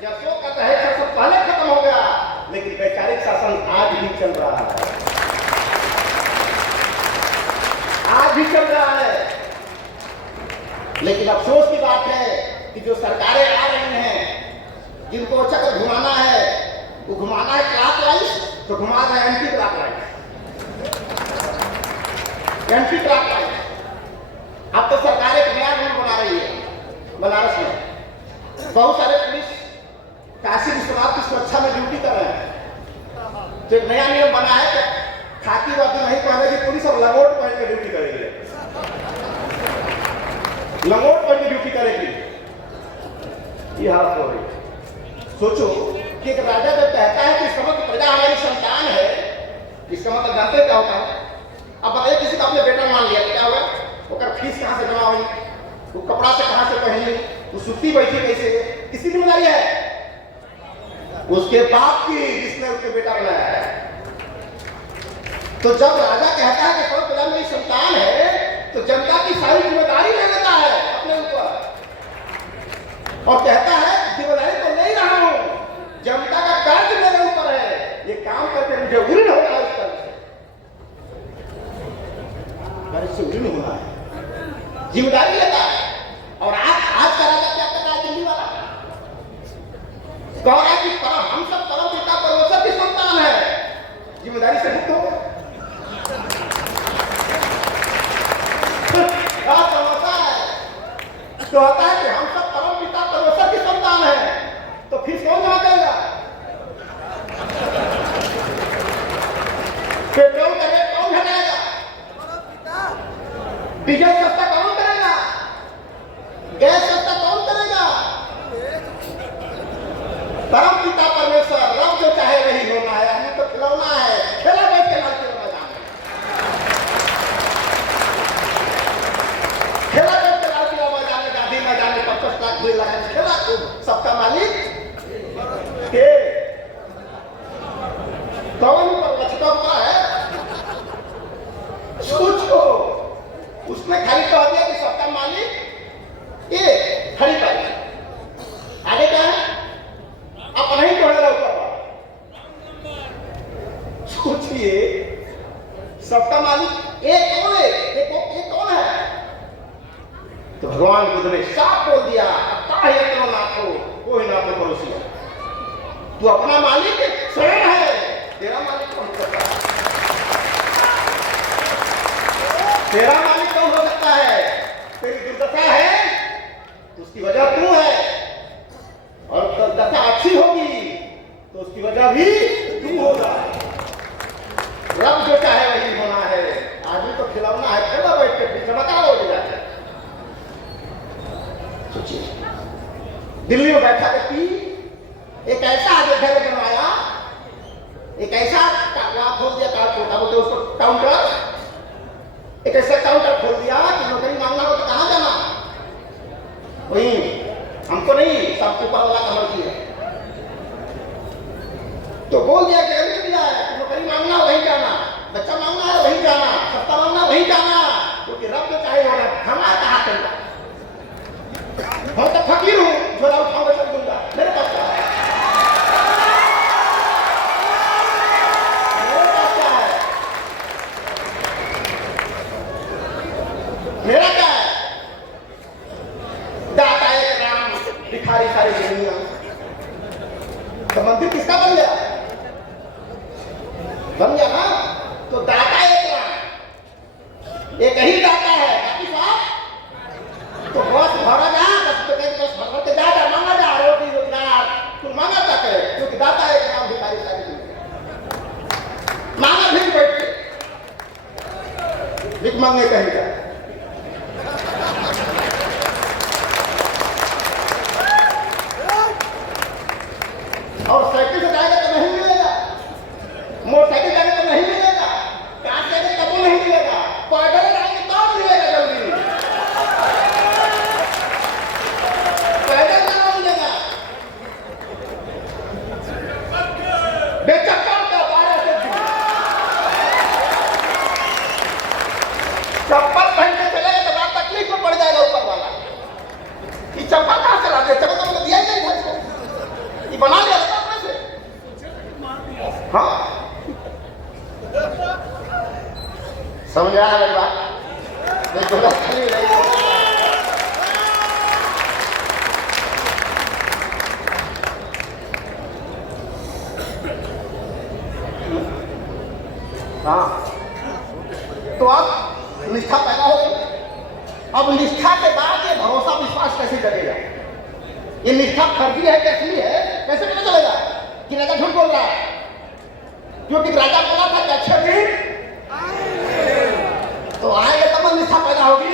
कि अशोक का दैहिक शासन पहले खत्म हो गया, लेकिन वैचारिक शासन आज भी चल रहा है, आज भी चल रहा है। लेकिन अफसोस की बात है कि जो सरकारें आ रही हैं, जिनको चक्र घुमाना है, वो घुमाना है क्लॉकवाइज, तो घुमा रहे हैं एंटी क्लॉकवाइज। Anti clockwise. अब तो सरकार एक नया रूल बना रही है बनारस में। बहुत सारे पुलिस काशी विश्वनाथ की सुरक्षा में ड्यूटी कर रहे हैं। तो एक नया नियम बना है कि खाकी वर्दी नहीं पहनेगी पुलिस, और लंगोट पहन के ड्यूटी करेगी। लंगोट पहन के ड्यूटी करेगी। ये हालत हो रही है। सोचो कि एक राजा जब कहता है कि समस्त प्रजा हमारी संतान है, इसका मतलब जानते क्या होता है? अब बताइए, किसी का अपने बेटा मान लिया, क्या होगा? उसका फीस कहां से जमा हुई, वो कपड़ा से कहां से पहन ली, वो सुत्ती बैठी कैसे, किसकी जिम्मेदारी है? उसके बाप की, जिसने उसके बेटा बनाया है। तो जब राजा कहता है कि समस्त प्रजा मेरी संतान है, तो जनता की सारी जिम्मेदारी ले लेता है अपने ऊपर, और कहता है जिम्मेदारी तो ले ही रहा हूं, जनता का कर्ज मेरे ऊपर है, ये काम करके मुझे उड़न हो रहा है, उस कर्ज से उड़न होना है, जिम्मेदारी लेता है। और आज का राजा क्या कर रहा है? दिल्ली वाला कह रहा है कि हम सब परम पिता परमेश्वर की संतान है, जिम्मेदारी से मुक्त हो गए। तो होता है कि हम सब परम पिता परमेश्वर की संतान है, तो फीस कौन जमा करेगा? पेट्रोल का रेट कौन घटाएगा? डीजल सस्ता कौन करेगा? गैस सस्ता कौन करेगा? परम पिता परमेश्वर, रब जो चाहे वही होना है। हमें तो खिलौना है, खेला बैठ के लाल के मैदान में, खेला बैठ के लाल के मैदान में, गांधी मैदान में 25 लाख 2 लाख खेला, सबका मालिक के कौन पर लचका हुआ है? सोचो, उसने खाली कह दिया कि सबका मालिक ये खड़ी पाई, आगे क्या है? अपना ही कहने लगा। सोचिए, सबका मालिक एक कौन है? एक कौन है? तो भगवान बुद्ध ने साफ बोल दिया, कोई ना तो पड़ोसी, तू अपना मालिक स्वयं है, तेरा मालिक कौन हो सकता है? तेरा मालिक कौन हो सकता है? तेरी दुर्दशा है तो उसकी वजह तू है, और दशा अच्छी होगी तो उसकी वजह भी तू होगा। रब जो चाहे वही होना है। आदमी तो खिलौना है, खेला बैठ के पीछे बता हो जाए। सोचिए, दिल्ली में बैठा व्यक्ति एक ऐसा अयोध्या में बनवाया, एक ऐसा खोल दिया, छोटा बोलते उसको काउंटर, एक ऐसा काउंटर खोल दिया कि नौकरी मांगना हो तो कहां जाना? वही, हमको नहीं, सबके ऊपर वाला का मर्जी है। तो बोल दिया कि अभी दिया है, नौकरी मांगना वहीं जाना, बच्चा मांगना है वहीं जाना, सत्ता मांगना वहीं जाना, क्योंकि रब जो चाहे होगा। हमारा कहा चलता, मैं तो फकीर हूँ, झोला उठाऊंगा चल दूंगा, मेरे पास क्या है, मेरे पास क्या है, मेरा क्या है। दाता एक राम, भिखारी सारी दुनिया। तो मंदिर किसका बन गया? बन गया ना। तो दाता एक राम, एक ही दाता है, बाकी सब तो बस भरा जा, बस भर के जा मांगा जा, रोटी रोजगार तू मांगा जाता है, क्योंकि दाता एक राम, भिखारी सारी दुनिया। मांगा फिर बैठ के भिख मांगने कहीं जा। और साइकिल से जाएगा तो नहीं मिलेगा, मोटरसाइकिल जाएगा तो नहीं मिलेगा, कार जाएगा तब नहीं मिलेगा, पैदल जाएंगे तो मिलेगा जल्दी, पैदल जाना मिलेगा। बेचक्कर का 12 से चप्पल पहन के चलेगा तो बड़ा तकलीफ में पड़ जाएगा ऊपर वाला। ये चप्पल कहाँ चला दिया? चप्पल तो दिया ही नहीं था, ये बना लिया था अपने से। हाँ, समझ आ रहा है बात? खाली नहीं। हाँ, तो अब निष्ठा पैदा हो गई। अब निष्ठा के बाद ये भरोसा विश्वास कैसे जगेगा? ये निष्ठा फर्जी है कैसी है, कैसे पता चलेगा कि राजा झूठ बोल रहा है? क्योंकि राजा बोला था कि अच्छे दिन तो आएंगे तब निष्ठा पैदा होगी।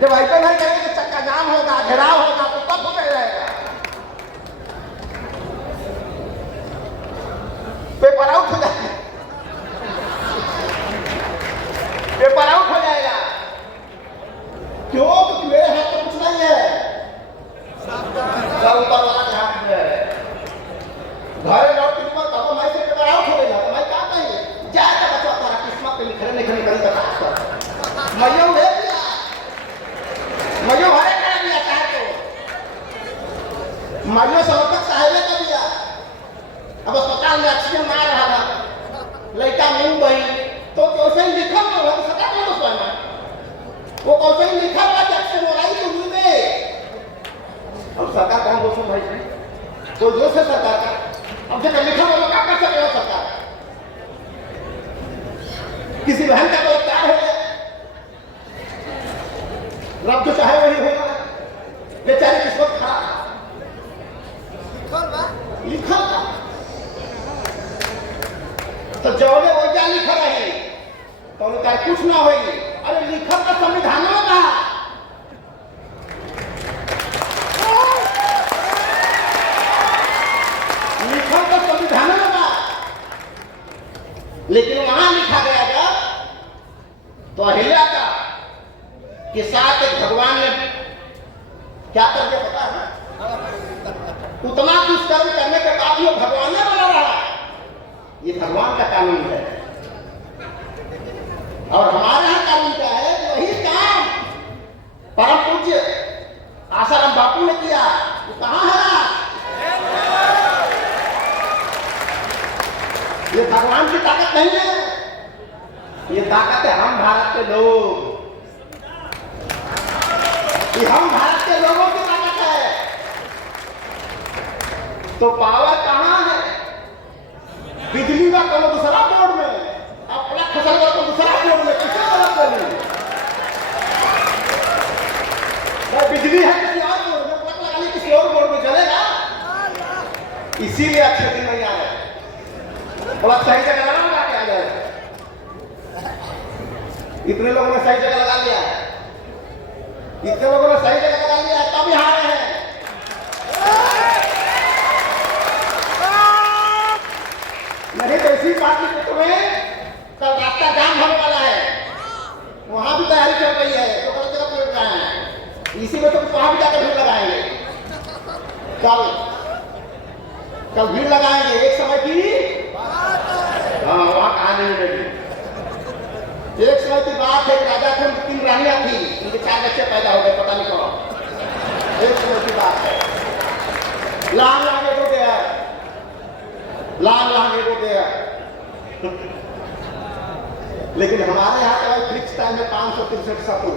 जब ऐसा नहीं करेंगे तो चक्का जाम होगा, घेराव होगा, तो तब हो जाएगा, पेपर आउट हो जाएगा, पेपर आउट हो जाएगा। क्यों? क्योंकि मेरे हाथ में कुछ नहीं है, ऊपर वाला के हाथ में है। घर लौट के बाद अब मैं से पेपर आउट हो गया, तो मैं क्या कहेंगे? जाएगा बच्चा तारा किस्मत पे लिखने नहीं करी बता मयो है दिया, मयो हरे कर दिया चाहे तो मयो समर्थक साहेब का दिया। अब अस्पताल में एक्सीडेंट आ रहा था, लड़का नींद गई तो कैसे ही लिखा हुआ तो सका कौन उसको है, वो कैसे ही लिखा हुआ कि एक्सीडेंट हो रही तो हुई में। अब सरकार कौन दोस्तों भाई जी, कोई दोस्त है सरकार का? अब जब लिखा हुआ क्या कर सकेगा सरकार? किसी बहन का तो प्यार हो गया, रब जो चाहे वही होगा, बेचारी किस्मत खराब लिखा था। तो जौने वो क्या लिखा रहे तो उनका कुछ ना होगी। अरे लिखा तो संविधान का, लिखा तो संविधान का, लेकिन वहां लिखा गया था तो अहिल्या का के साथ भगवान ने क्या कर दिया पता है? उतना दुष्कर्म करने के बाद वो भगवान ने बना रहा। ये भगवान का कानून है और हमारे यहाँ कानून क्या है? वही काम परम पूज्य आसाराम बापू ने किया, वो कहाँ है? ये भगवान की ताकत नहीं है, ये ताकत है हम भारत के लोग, ये हम भारत के लोगों की ताकत है। तो पावर कहाँ है? बिजली का करो दूसरा बोर्ड में, अपना फसल का तो दूसरा बोर्ड में, किसे गलत करें? बिजली है किसी और बोर्ड में, प्लग लगा ली किसी और बोर्ड में, चलेगा? इसीलिए अच्छे दिन नहीं आ रहे। बोला सही जगह लगा के आ जाए, इतने लोगों ने सही जगह लगा लिया, इतने लोगों ने सही जगह लगा लिया, तब यहाँ आए हैं। नहीं तो इसी बात की तुम्हें कल रास्ता जाम होने वाला है, वहां भी तैयारी चल रही है, तो गलत जगह पहुंच रहे हैं, इसी में तो वहां भी जाकर भीड़ लगाएंगे कल। कल भीड़ लगाएंगे एक समय की, हाँ वहां कहा नहीं मिलेगी। एक समय की बात है, राजा थे, 3 रानियां थी, उनके 4 बच्चे पैदा हो गए, पता नहीं कौन। एक समय की बात है। लांग लांगे को गया, लांग लांगे को गया। लेकिन हमारे यहाँ तो फिक्स टाइम में 563 सपुर,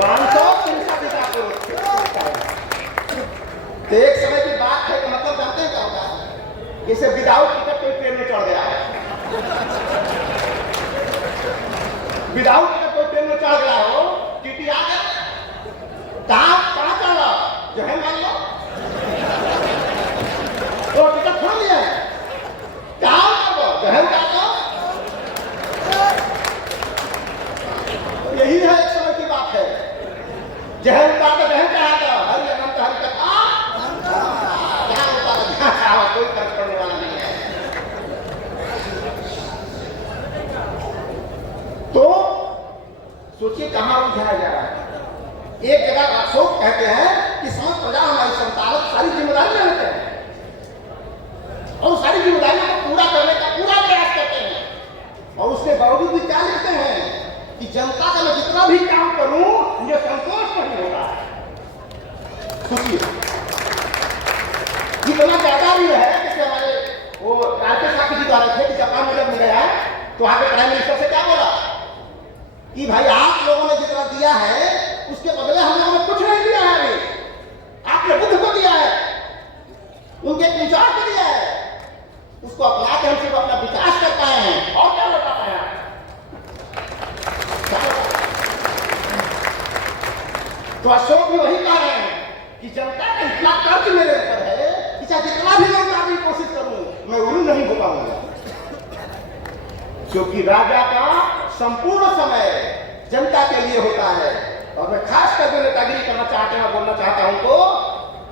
563 तो एक समय की बात है कि मतलब जानते हैं क्या होता है? जैसे विदाउट टिकट कोई ट्रेन में चढ़ गया है, विदाउट टिकट कोई ट्रेन में चढ़ गया हो, टीटी आ गया, कहाँ चढ़ रहा जो है मान लो, तो टिकट खोल लिया है, कहाँ जो है उतार लो। यही है एक समय की बात है। जहर उतार तो जहर कहा था, हरि अनंत हरि कथा, जहाँ उतार जहाँ चाहो, कोई फर्क पड़ने वाला नहीं है। तो सोचिए कहाँ उलझाया जा रहा है। एक जगह अशोक कहते हैं कि समस्त प्रजा हमारी संतानक सारी जिम्मेदारी लेते हैं और सारी जिम्मेदारियों को पूरा करने का पूरा प्रयास करते हैं, और उसके बावजूद भी क्या लिखते हैं कि जनता का मैं जितना भी काम करूं मुझे संतोष नहीं होता। सोचिए जितना ज्यादा भी है, जैसे हमारे वो राकेश साहब जी द्वारा थे कि जापान में जब गया है तो वहां के प्राइम मिनिस्टर से क्या बोला कि भाई आप लोगों ने जितना दिया है उसके बदले हम लोगों ने कुछ नहीं दिया है, अभी आपने बुद्ध को दिया है, उनके विचार को दिया है, उसको अपना के हम सिर्फ अपना विकास कर पाए हैं, और क्या हो पाता है? तो अशोक भी वही कह रहे हैं कि जनता का इतना कर्ज मेरे ऊपर है कि चाहे जितना भी मैं उतारने की कोशिश करूं मैं उल्लू नहीं हो पाऊंगा, क्योंकि राजा का संपूर्ण समय जनता के लिए होता है। और मैं खास करके नेतागिरी करना चाहता हूं, बोलना चाहता हूं तो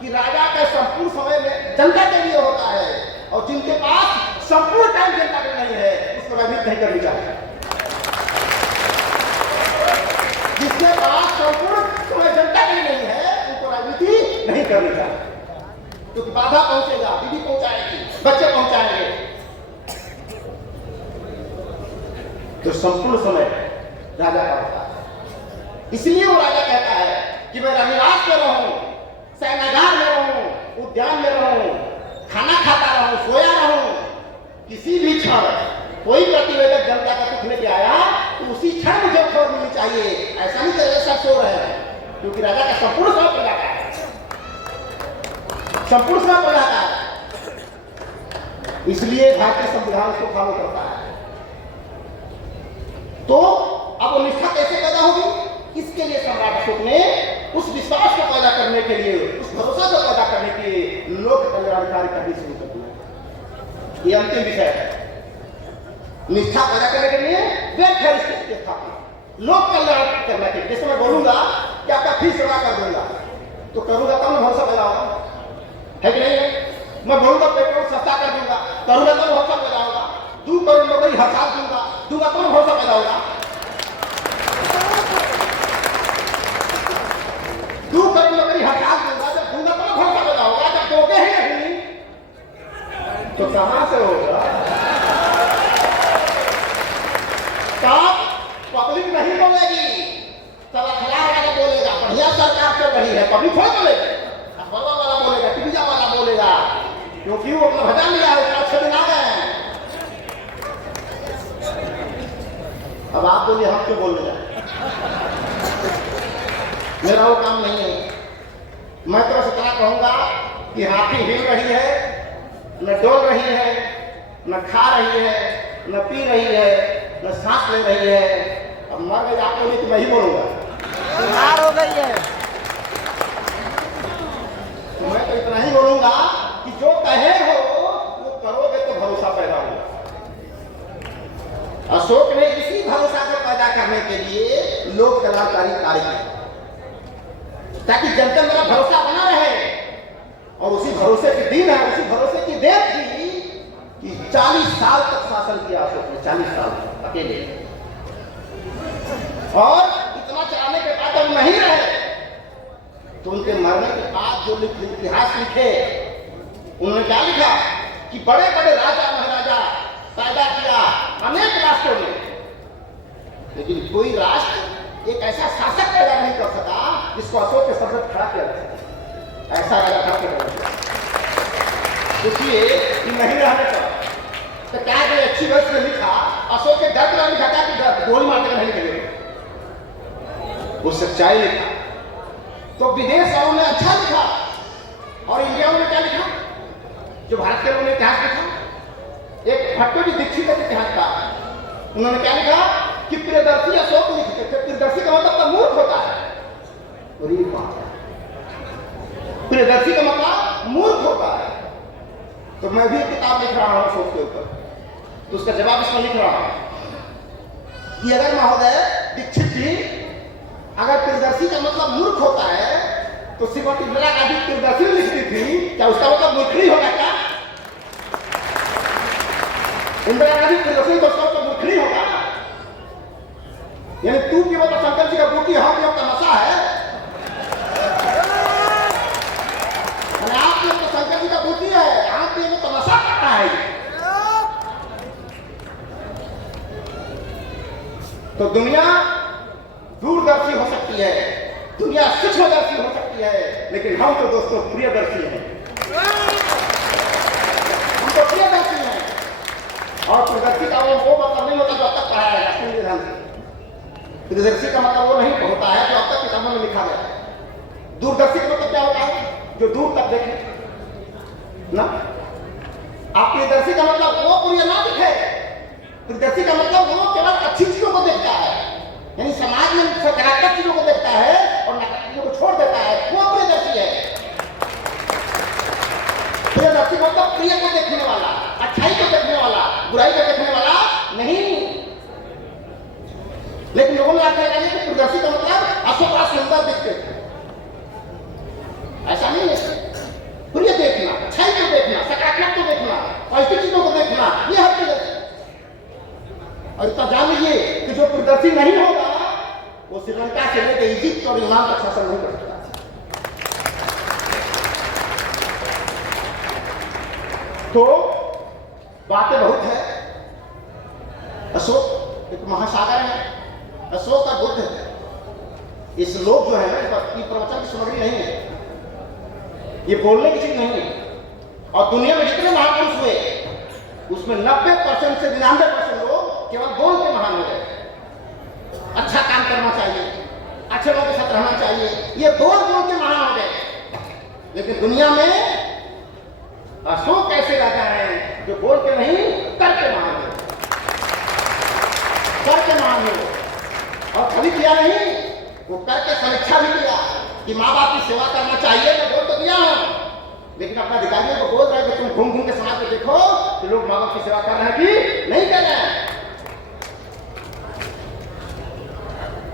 कि राजा का संपूर्ण समय में जनता के लिए होता है, और जिनके पास संपूर्ण टाइम जनता के नहीं है उसको राजनीति नहीं करनी चाहिए। जिसके पास संपूर्ण समय जनता के लिए नहीं है उनको राजनीति नहीं करनी चाहिए, क्योंकि बाधा पहुंचेगा, बीवी पहुंचाएगी, बच्चे पहुंचाएंगे। तो संपूर्ण समय राजा का होता है, इसलिए वो राजा कहता है कि मैं रनिवास में रहूं, सैनागार में रहूं, उद्यान में रहूं, खाना खाता रहूं, सोया रहूं, किसी भी क्षण कोई प्रतिवेदक जनता का दुख लेके आया तो उसी क्षण मुझे खबर मिलनी चाहिए। ऐसा नहीं कि सब सो रहे हैं, क्योंकि राजा का संपूर्ण समय पर जाता है, संपूर्ण समय पर जाता है। इसलिए भारतीय संविधान को फॉलो करता है। तो अब वो निष्ठा कैसे पैदा होगी? इसके लिए सम्राट अशोक ने उस विश्वास को पैदा करने के लिए, उस भरोसा को पैदा करने के लिए लोक कल्याणकारी करनी शुरू कर दिया। ये अंतिम विषय है। निष्ठा पैदा करने के लिए वेलफेयर स्टेट की स्थापना, लोक कल्याण करने के लिए। जैसे मैं बोलूंगा कि आपका फीस जमा कर दूंगा, तो करूंगा तब भरोसा पैदा होगा, है कि नहीं? मैं बोलूंगा पेट्रोल सस्ता कर दूंगा, करूंगा तब भरोसा पैदा होगा। 2 करोड़ नौकरी हर साल दूंगा तब भरोसा पैदा होगा। 2 करोड़ नौकरी हर साल दूंगा, जब दूंगा तब भरोसा पैदा होगा। जब दोगे ही नहीं तो कहां से होगा? तब पब्लिक नहीं बोलेगी, तब अखबार वाला बोलेगा, बढ़िया सरकार चल रही है, पब्लिक थोड़ा बोलेगी, अखबार वाला बोलेगा, टीवी वाला बोलेगा, क्योंकि वो अपना भजन लिया है, 6 दिन आ गए हैं। अब आप बोलिए हम क्यों बोलने जाए? मेरा वो काम नहीं है। मैं तो इतना कहूंगा कि हाथी हिल रही है, न डोल रही है, न खा रही है, न पी रही है, न सांस ले रही है। अब मर गई आप बोलिए तो मैं ही बोलूंगा, बीमार हो गई है। तो मैं तो इतना ही बोलूंगा कि जो कहे हो वो करोगे तो भरोसा पैदा होगा। अशोक ने इसी भरोसा को पैदा करने के लिए लोक कल्याणकारी कार्य किया, ताकि जनता मेरा भरोसा बना रहे। और उसी भरोसे के दिन है, उसी भरोसे की देर थी कि 40 साल तक शासन किया अशोक ने, 40 साल अकेले। और इतना चलाने के बाद जब नहीं रहे तो उनके मरने के बाद जो इतिहास लिखे उन्होंने क्या लिखा कि बड़े बड़े राजा महाराजा पैदा किया अनेक राष्ट्रों में, लेकिन कोई राष्ट्र एक ऐसा शासक पैदा नहीं कर सका जिसको अशोक के सर खड़ा किया जा सके। ऐसा राजा खड़ा किया सोचिए कि नहीं रहने का तो क्या कोई अच्छी वर्ष में लिखा, अशोक के डर का लिखा था कि गोली मारने का नहीं करेगा, वो सच्चाई लिखा। तो विदेश वालों ने अच्छा लिखा और इंडिया में क्या लिखा, जो भारत के लोगों ने इतिहास लिखा, एक भट्टोजी दीक्षित का इतिहास था, उन्होंने क्या लिखा कि प्रियदर्शी अशोक को लिखते थे। प्रियदर्शी का मतलब मूर्ख होता है, प्रियदर्शी का मतलब मूर्ख होता है। तो मैं भी एक किताब लिख रहा हूं अशोक के ऊपर, तो उसका जवाब इसमें लिख रहा हूं कि अगर महोदय दीक्षित जी, अगर प्रियदर्शी का मतलब मूर्ख होता है तो श्रीमती इंदिरा गांधी प्रियदर्शी लिखती थी, क्या उसका मतलब मूर्खनी होगा क्या? इंदिरा गांधी प्रियदर्शी तो उसका मतलब मूर्खनी होगा? यानी तू केवल तो शंकर जी का बूटी, हम लोग तमाशा है। आप लोग तो शंकर जी का बूटी है, आप भी तमाशा करता है। तो दुनिया दूरदर्शी हो सकती है, दुनिया सूक्ष्मदर्शी हो सकती है, लेकिन हम तो दोस्तों प्रियदर्शी हैं। हम तो प्रियदर्शी हैं। और प्रियदर्शी का वो मतलब नहीं होता जो अब तक पढ़ाया है राष्ट्रीय विधान से। प्रियदर्शी का मतलब वो नहीं होता है जो अब तक किताबों में लिखा गया है। दूरदर्शी का मतलब क्या होता है, जो दूर तक देखे ना। आप प्रियदर्शी का मतलब वो पूरी ना दिखे, प्रियदर्शी का मतलब वो केवल अच्छी चीजों को देखता है, यानी समाज में सकारात्मक चीजों को देखता है और नकारात्मक चीजों को छोड़ देता है, वो प्रियदर्शी है। प्रियदर्शी मतलब प्रिय को देखने वाला, अच्छाई को देखने वाला, बुराई को देखने वाला नहीं। लेकिन लोगों ने आकर कहा कि प्रियदर्शी का मतलब अशोक बड़ा सुंदर दिखते थे, ऐसा नहीं है। प्रिय देखना, अच्छाई को देखना, सकारात्मक को देखना, पॉजिटिव चीजों को देखना, ये है प्रियदर्शी। और इतना जान लीजिए कि जो प्रियदर्शी नहीं होगा वो श्रीलंका से लेकर इजिप्ट और यूनान तक शासन नहीं कर सकता। तो बातें बहुत है। अशोक एक महासागर है, अशोक का बुद्ध है। इस लोग जो है ना, ये प्रवचन की सामग्री नहीं है, ये बोलने की चीज नहीं है। और दुनिया में जितने महापुरुष हुए उसमें 90% से 99% लोग केवल बोल के महान हो गए। अच्छा काम करना चाहिए, अच्छे लोगों के साथ रहना चाहिए, ये बोल के महान हो गए। लेकिन दुनिया में अशोक ऐसे राजा हैं जो बोल के नहीं करके महान है, करके महान है। और खाली किया नहीं, वो करके समीक्षा भी किया कि माँ बाप की सेवा करना चाहिए। मैं बोल तो दिया हूं, लेकिन अपने अधिकारियों को बोल रहे हैं कि तुम घूम घूम के समाज में देखो कि लोग माँ बाप की सेवा कर रहे हैं कि नहीं कर रहे हैं।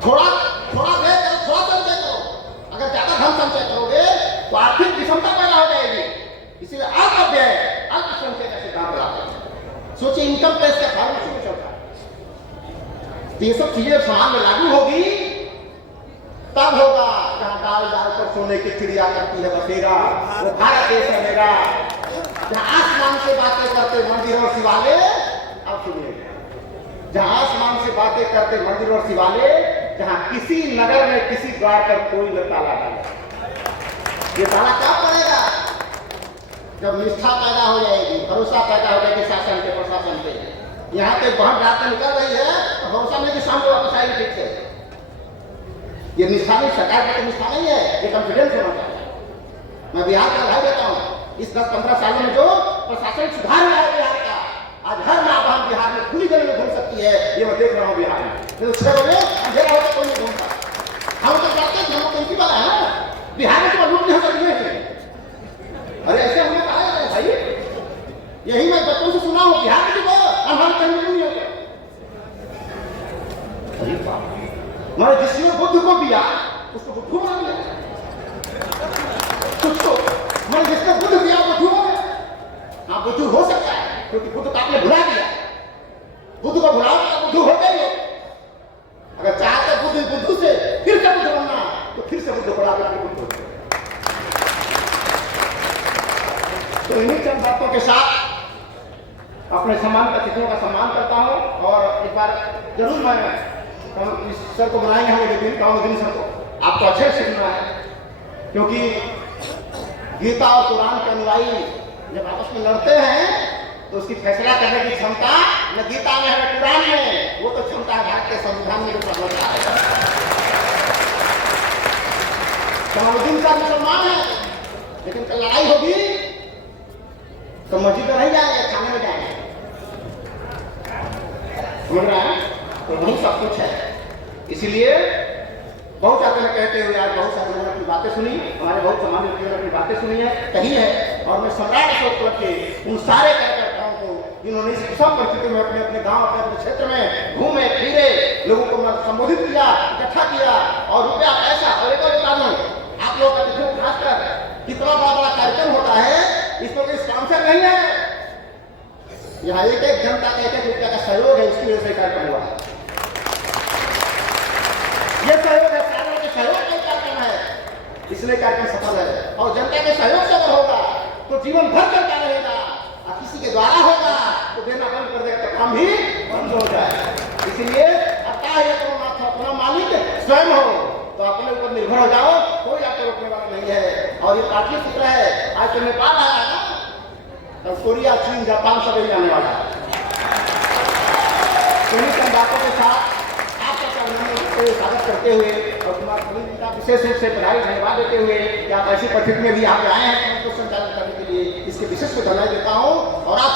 थोड़ा थोड़ा दे करो, थोड़ा संचय करो। अगर ज्यादा धन संचय करोगे तो आर्थिक विषमता पैदा हो जाएगी। इसीलिए अल्प व्यय अल्प संचय का सिद्धांत लाते हैं। सोचिए इनकम टैक्स का फॉर्मूला में चलता है। तो ये सब चीजें समाज में लागू होगी तब होगा जहां डाल डाल कर सोने की चिड़िया करती है बसेरा, वो भारत देश है मेरा। जहां आसमान से बातें करते मंदिर और शिवालय, अब सुनिए, जहां आसमान से बातें करते मंदिर और शिवालय, जहां किसी नगर में किसी द्वार पर कोई न ताला डाले। ये ताला क्या पड़ेगा? जब निष्ठा पैदा हो जाएगी, भरोसा पैदा हो जाएगी शासन के, प्रशासन पे। यहाँ पे बहुत रात निकल रही है तो भरोसा नहीं कि शाम को वापस आएगी ठीक से। ये निष्ठा नहीं, सरकार की निष्ठा नहीं है, ये कॉन्फिडेंस होना चाहिए। मैं बिहार का उदाहरण देता हूँ। इस 10-15 सालों में जो प्रशासनिक सुधार हुआ है बिहार का, आज हर माँ बहन बिहार में खुली जगह में घूम सकती है, ये मैं देख रहा हूँ बिहार में। नहीं तो 6 बजे अंधेरा होकर कोई नहीं घूमता। हम तो कहते हैं हम प्रिंसिपल है ना, बिहार में तो लूट नहीं हो सकती है। अरे ऐसे हमने कहा है भाई, यही मैं बच्चों से सुना हूँ, बिहार में तो हमारे कहीं नहीं होते। अरे बाप, मैंने जिसने बुद्ध को दिया उसको बुद्धू बना दिया। कुछ तो मैंने जिसने बुद्ध दिया बुद्धू हो गया। हाँ, बुद्धू हो सकता है क्योंकि बुद्ध को आपने भुला दिया। बुद्ध को भुलाओ तो बुद्धू हो गए। अगर चाहते बुद्धू से फिर से बुद्ध बनना तो फिर से बुद्ध बड़ा बुद्ध हो। तो तो इन्हीं चंद बातों के साथ अपने सम्मान अतिथियों का सम्मान करता हूँ। और एक बार जरूर मैं इस सर को बनाएंगे हम एक दिन, काउंसिल सर को आपको अच्छे से सुनना है, क्योंकि गीता और कुरान के अनुयायी जब आपस में लड़ते हैं तो उसकी फैसला करने की क्षमता न गीता में है न कुरान में, वो तो क्षमता है भारत के संविधान में जो प्रबल है। कमालुद्दीन साहब मुसलमान है, लेकिन कल लड़ाई होगी तो मस्जिद में नहीं जाएंगे, खाने में जाएंगे, समझ रहे हैं? तो वही सब कुछ है। इसीलिए बहुत सारे ने कहते हुए आज बहुत सारे लोगों ने अपनी बातें सुनी, हमारे बहुत सामान्य व्यक्तियों ने अपनी बातें सुनी है, कही है। और मैं सम्राट अशोक क्लब के उन सारे कार्यकर्ताओं को जिन्होंने इस सब परिस्थिति में अपने अपने गांव अपने अपने क्षेत्र में घूमे फिरे, लोगों को संबोधित किया, इकट्ठा किया और रुपया पैसा। और एक और बता दूं, आप लोग का खासकर कितना बड़ा कार्यक्रम होता है, इसमें कोई स्पॉन्सर नहीं है, यहाँ एक एक जनता का एक एक रुपया का सहयोग है, उसकी वजह से कार्यक्रम हुआ है। ये सहयोग है, सागर के सहयोग का कार्यक्रम है, इसलिए कार्यक्रम सफल है। और जनता के सहयोग से अगर होगा तो जीवन भर चलता रहेगा, और किसी के द्वारा होगा तो देना बंद कर देगा तो काम भी बंद हो जाए। इसलिए अतः ये तो अपना मालिक स्वयं हो, तो अपने ऊपर निर्भर हो जाओ, कोई आपको रोकने वाला नहीं है। और ये पाटली पुत्र है, आज तो नेपाल आया ना, तो कोरिया, चीन, जापान सब यही आने वाला है। कई बातों के साथ स्वागत करते हुए और कुमार प्रवीण जी का विशेष रूप से बधाई धन्यवाद देते हुए कि आप ऐसी परिस्थिति में भी यहाँ पे आए हैं को संचालन करने के लिए, इसके विशेष को धन्यवाद देता हूँ। और आप